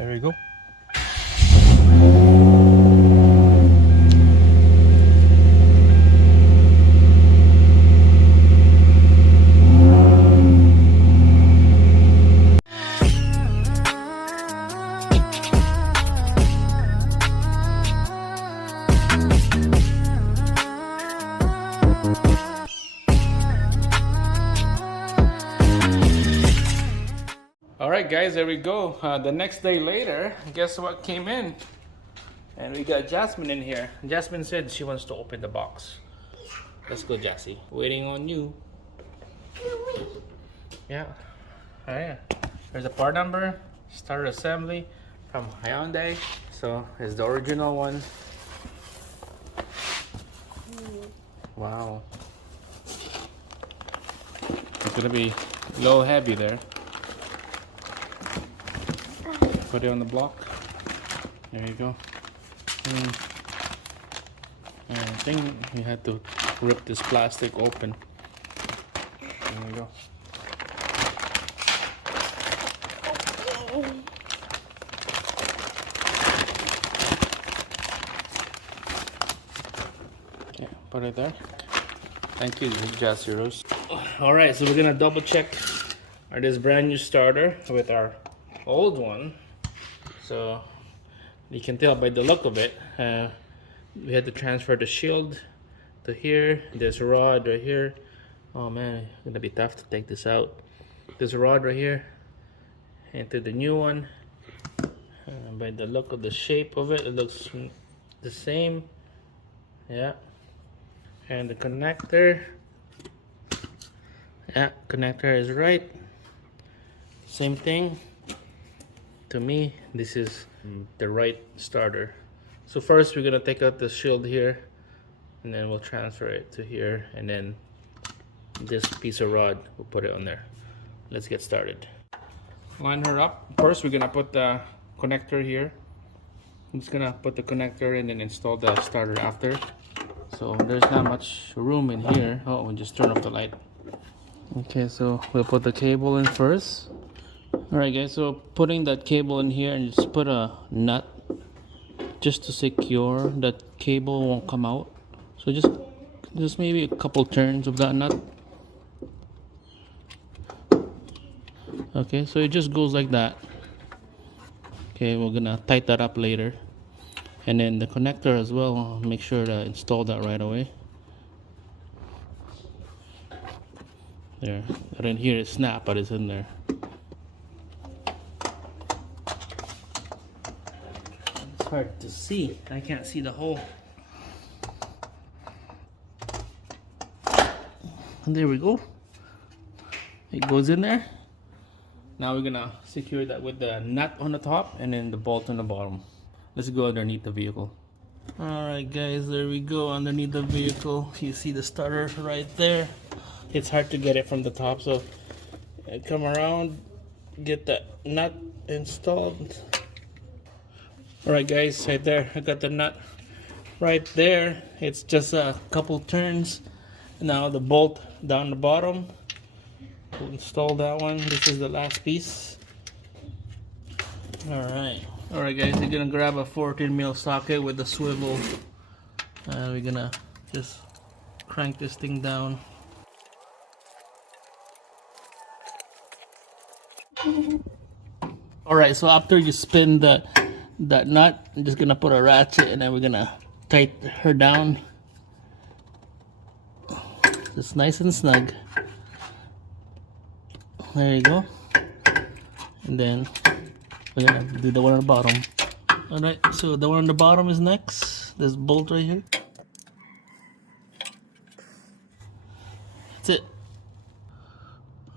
There we go. Alright guys, there we go. The next day later, guess what came in? And we got Jasmine in here. Jasmine said she wants to open the box. Let's go, Jassy. Waiting on you. Yeah. Oh yeah. There's a part number, starter assembly from Hyundai. So it's the original one. Wow. It's gonna be a little heavy there. Put it on the block. There you go. And I think you had to rip this plastic open. There you go. Yeah, put it there. Thank you, Jassy Rose. Alright, so we're gonna double check this brand new starter with our old one. So you can tell by the look of it, we had to transfer the shield to here. There's a rod right here. Oh man, it's gonna be tough to take this out. There's a rod right here into the new one. By the look of the shape of it, it looks the same. Yeah. And the connector. Yeah, connector is right. Same thing. To me, this is the right starter. So first we're gonna take out the shield here, and then we'll transfer it to here, and then this piece of rod, we'll put it on there. Let's get started. Line her up. First we're gonna put the connector here. I'm just gonna put the connector in and install the starter after. So there's not much room in here. Oh, we'll just turn off the light. Okay, so we'll put the cable in first. Alright guys, so putting that cable in here, and just put a nut just to secure that cable won't come out. So just maybe a couple turns of that nut. Okay, so it just goes like that. Okay, we're gonna tighten that up later. And then the connector as well, make sure to install that right away. There, I didn't hear it snap, but it's in there. Hard to see. I can't see the hole. And there we go. It goes in there. Now we're gonna secure that with the nut on the top and then the bolt on the bottom. Let's go underneath the vehicle. Alright guys, there we go underneath the vehicle. You see the starter right there. It's hard to get it from the top, so I come around, get that nut installed. Alright guys, right there, I got the nut right there. It's just a couple turns. Now the bolt down the bottom. We'll install that one. This is the last piece. Alright guys, you're gonna grab a 14mm socket with the swivel. We're gonna just crank this thing down. Alright, so after you spin that nut, I'm just gonna put a ratchet, and then we're gonna tighten her down. Just nice and snug. There you go. And then we're gonna do the one on the bottom. Alright, so the one on the bottom is next. This bolt right here. That's it.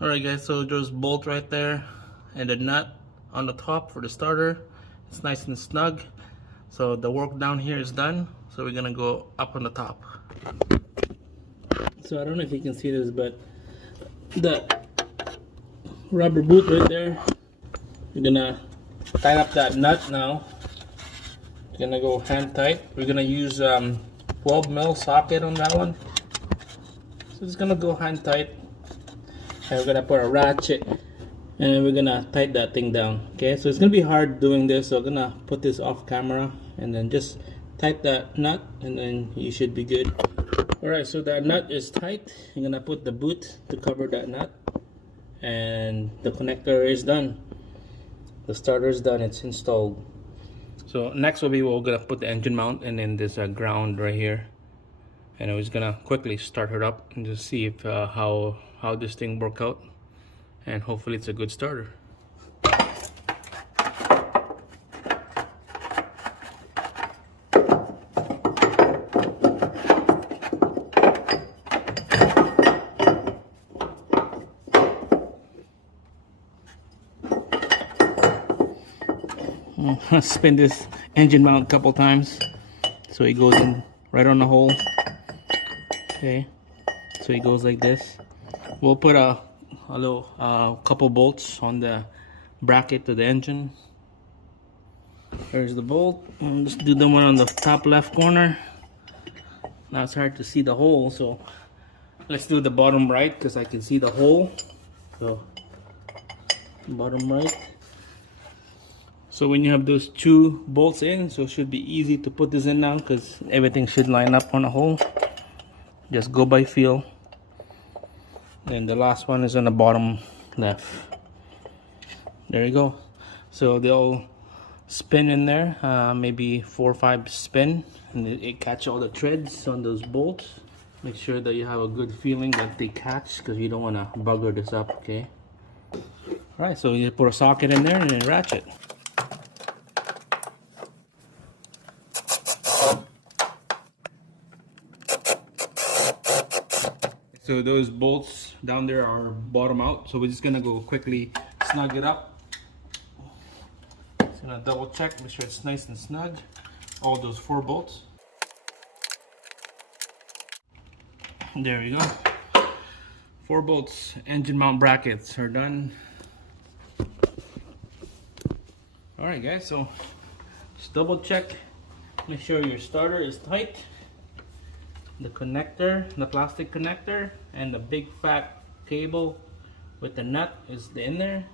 Alright guys, so there's bolt right there and the nut on the top for the starter. It's nice and snug. So the work down here is done. So we're gonna go up on the top. So I don't know if you can see this, but the rubber boot right there, we're gonna tighten up that nut now. It's gonna go hand tight. We're gonna use 12mm socket on that one. So it's gonna go hand tight. And we're gonna put a ratchet and then we're gonna tighten that thing down. Okay, so it's gonna be hard doing this, so I'm gonna put this off camera and then just tighten that nut, and then you should be good. Alright, so that nut is tight. I'm gonna put the boot to cover that nut, and the connector is done. The starter is done, it's installed. So next will be we're gonna put the engine mount and then this ground right here, and I was gonna quickly start her up and just see if how this thing work out, and hopefully it's a good starter. Spin this engine mount a couple times so it goes in right on the hole. Okay, so it goes like this. We'll put a little couple bolts on the bracket to the engine. There's the bolt. Let's do the one on the top left corner. Now it's hard to see the hole, so let's do the bottom right because I can see the hole. So bottom right. So when you have those two bolts in, so it should be easy to put this in now because everything should line up on a hole. Just go by feel. And the last one is on the bottom left. There you go. So they'll spin in there, maybe 4 or 5 spin, and it catch all the threads on those bolts. Make sure that you have a good feeling that they catch because you don't want to bugger this up, okay? Alright, so you put a socket in there and then ratchet. So those bolts down there are bottom out, so we're just gonna go quickly snug it up. Just gonna double check, make sure it's nice and snug. All those 4 bolts. There we go. 4 bolts, engine mount brackets are done. Alright guys, so just double check, make sure your starter is tight. The connector, the plastic connector, and the big fat cable with the nut is in there,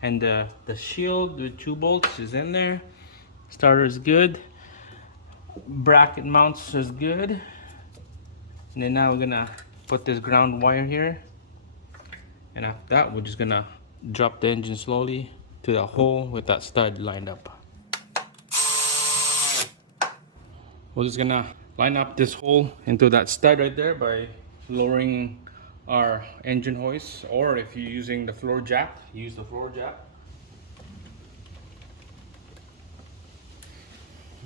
and the shield with 2 bolts is in there. Starter is good, bracket mounts is good, and then now we're gonna put this ground wire here, and after that we're just gonna drop the engine slowly to the hole with that stud lined up. We're just gonna line up this hole into that stud right there by lowering our engine hoist, or if you're using the floor jack, use the floor jack.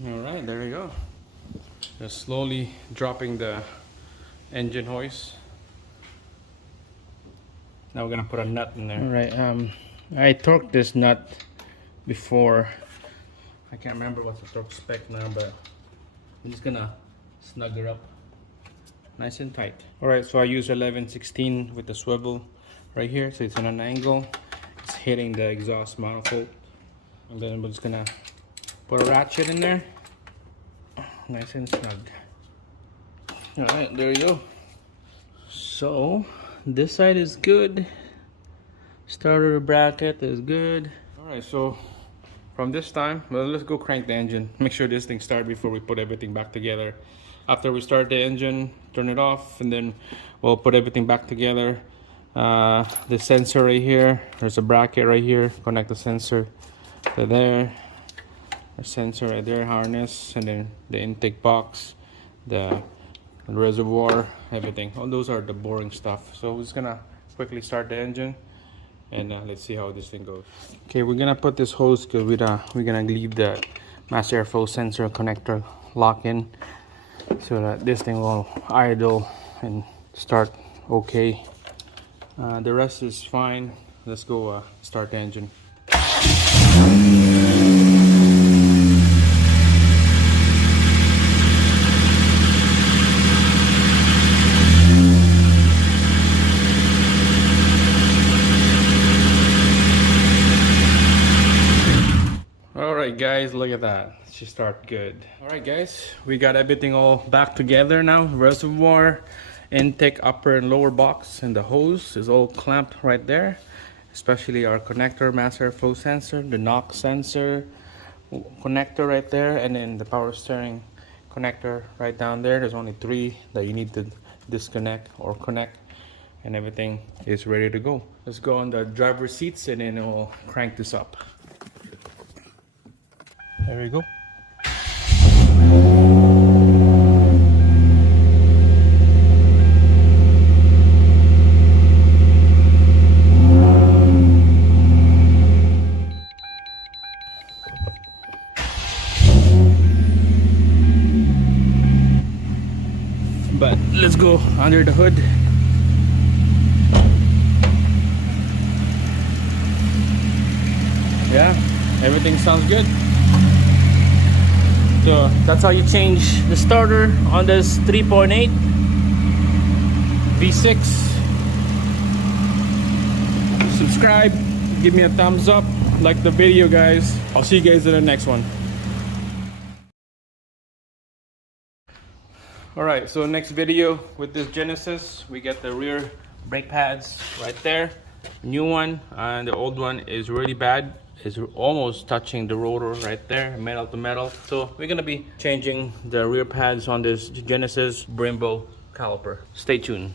Alright, there you go. Just slowly dropping the engine hoist. Now we're gonna put a nut in there. Alright, I torqued this nut before. I can't remember what's the torque spec now, but I'm just gonna snug her up nice and tight. Alright, so I use 11/16 with the swivel right here, so it's on an angle. It's hitting the exhaust manifold, and then we're just gonna put a ratchet in there, nice and snug. Alright, there you go. So this side is good, starter bracket is good. Alright, so from this time, well, let's go crank the engine, make sure this thing starts before we put everything back together. After we start the engine, turn it off, and then we'll put everything back together. The sensor right here, there's a bracket right here, connect the sensor to there, the sensor right there, harness, and then the intake box, the reservoir, everything. All those are the boring stuff. So we're just gonna quickly start the engine, and let's see how this thing goes. Okay, we're gonna put this hose because we're gonna leave the mass airflow sensor connector lock in, so that this thing will idle and start okay. The rest is fine. Let's go start the engine. Alright guys, look at that. She started good. Alright guys, we got everything all back together now. Reservoir, intake upper and lower box, and the hose is all clamped right there. especially our connector, mass airflow sensor, the knock sensor connector right there, and then the power steering connector right down there. There's only 3 that you need to disconnect or connect, and everything is ready to go. Let's go on the driver's seats and then we'll crank this up. There we go. But let's go under the hood. Yeah, everything sounds good. So that's how you change the starter on this 3.8 V6. Subscribe, give me a thumbs up, like the video, guys. I'll see you guys in the next one. Alright, so next video with this Genesis, we get the rear brake pads right there. New one, and the old one is really bad. It's almost touching the rotor right there, metal to metal. So we're gonna be changing the rear pads on this Genesis Brembo caliper. Stay tuned.